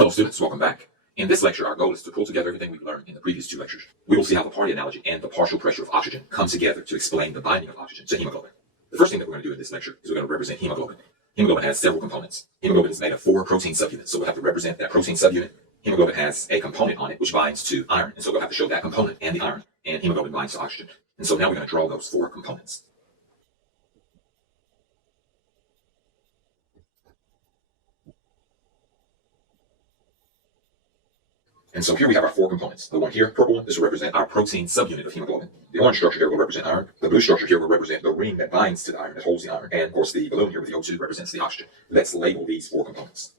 Hello students, welcome back. In this lecture, our goal is to pull together everything we've learned in the previous two lectures. We will see how the party analogy and the partial pressure of oxygen come together to explain the binding of oxygen to hemoglobin. The first thing that we're going to do in this lecture is we're going to represent hemoglobin. Hemoglobin has several components. Hemoglobin is made of 4 protein subunits, so we'll have to represent that protein subunit. Hemoglobin has a component on it which binds to iron, and so we'll have to show that component and the iron, and hemoglobin binds to oxygen. And so now we're going to draw those 4 components. And so here we have our 4 components. The one here, purple one, this will represent our protein subunit of hemoglobin. The orange structure here will represent iron. The blue structure here will represent the ring that binds to the iron, that holds the iron. And of course the balloon here with the O2 represents the oxygen. Let's label these 4 components.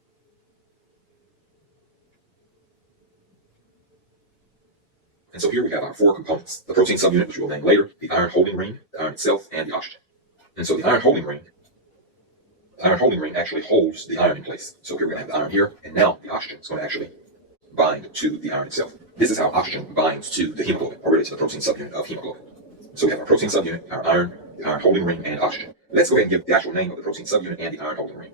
And so here we have our 4 components. The protein subunit, which we will name later, the iron holding ring, the iron itself, and the oxygen. And so the iron holding ring actually holds the iron in place. So here we're going to have the iron here, and now the oxygen is going to actually bind to the iron itself. This is how oxygen binds to the hemoglobin, or really to the protein subunit of hemoglobin. So we have our protein subunit, our iron, the iron holding ring, and oxygen. Let's go ahead and give the actual name of the protein subunit and the iron holding ring.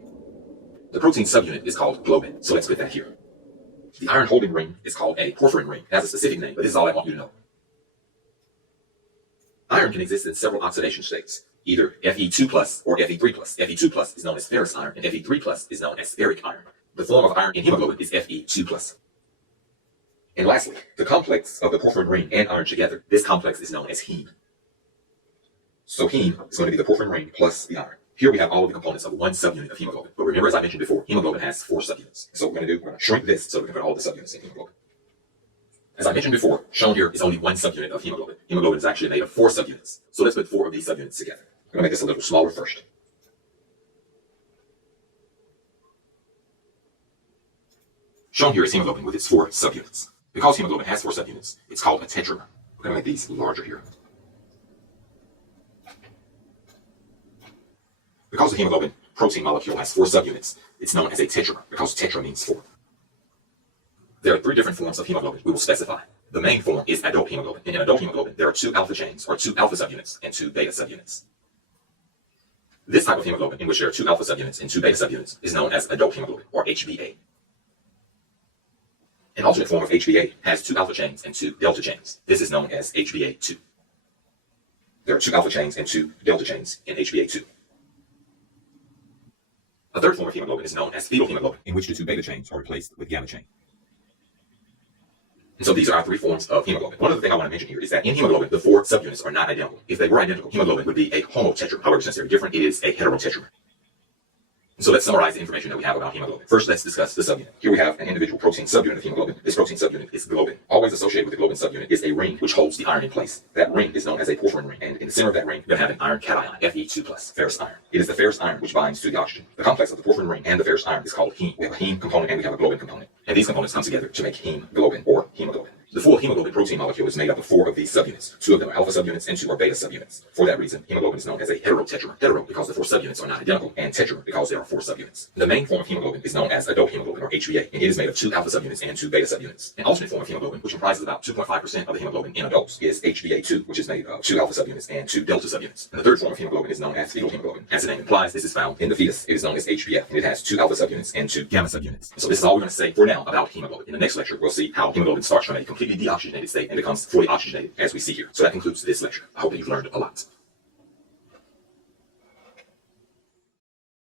The protein subunit is called globin, so let's put that here. The iron holding ring is called a porphyrin ring. It has a specific name, but this is all I want you to know. Iron can exist in several oxidation states, either Fe2+ or Fe3+. Fe2+ is known as ferrous iron, and Fe3+ is known as ferric iron. The form of iron in hemoglobin is Fe2+. And lastly, the complex of the porphyrin ring and iron together, this complex is known as heme. So heme is going to be the porphyrin ring plus the iron. Here we have all of the components of one subunit of hemoglobin. But remember, as I mentioned before, hemoglobin has 4 subunits. So what we're going to shrink this so we can put all the subunits in hemoglobin. As I mentioned before, shown here is only one subunit of hemoglobin. Hemoglobin is actually made of 4 subunits. So let's put 4 of these subunits together. I'm going to make this a little smaller first. Shown here is hemoglobin with its 4 subunits. Because hemoglobin has 4 subunits, it's called a tetramer. We're going to make these larger here. Because the hemoglobin protein molecule has 4 subunits, it's known as a tetramer, because tetra means 4. There are 3 different forms of hemoglobin we will specify. The main form is adult hemoglobin. And in adult hemoglobin, there are 2 alpha chains, or 2 alpha subunits, and 2 beta subunits. This type of hemoglobin, in which there are 2 alpha subunits and 2 beta subunits, is known as adult hemoglobin, or HbA. An alternate form of HbA has 2 alpha chains and 2 delta chains. This is known as HbA2. There are 2 alpha chains and 2 delta chains in HbA2. A third form of hemoglobin is known as fetal hemoglobin, in which the 2 beta chains are replaced with gamma chain. And so these are our 3 forms of hemoglobin. One other thing I want to mention here is that in hemoglobin, the 4 subunits are not identical. If they were identical, hemoglobin would be a homotetramer. However, since they're different, it is a heterotetramer. So let's summarize the information that we have about hemoglobin. First, let's discuss the subunit. Here we have an individual protein subunit of hemoglobin. This protein subunit is globin. Always associated with the globin subunit is a ring which holds the iron in place. That ring is known as a porphyrin ring, and in the center of that ring, you're going to have an iron cation, Fe2+, ferrous iron. It is the ferrous iron which binds to the oxygen. The complex of the porphyrin ring and the ferrous iron is called heme. We have a heme component and we have a globin component. And these components come together to make hemoglobin or hemoglobin. The full hemoglobin protein molecule is made up of 4 of these subunits. 2 of them are alpha subunits and 2 are beta subunits. For that reason, hemoglobin is known as a heterotetramer. Hetero because the 4 subunits are not identical, and tetramer because there are 4 subunits. The main form of hemoglobin is known as adult hemoglobin, or HbA, and it is made of 2 alpha subunits and 2 beta subunits. An alternate form of hemoglobin, which comprises about 2.5% of the hemoglobin in adults, is HbA2, which is made of 2 alpha subunits and 2 delta subunits. And the third form of hemoglobin is known as fetal hemoglobin. As the name implies, this is found in the fetus. It is known as HbF, and it has 2 alpha subunits and 2 gamma subunits. So this is all we're going to say for now about hemoglobin. In the next lecture, we'll see how hemoglobin starts from a completely deoxygenated state and becomes fully oxygenated, as we see here. So that concludes this lecture. I hope that you've learned a lot.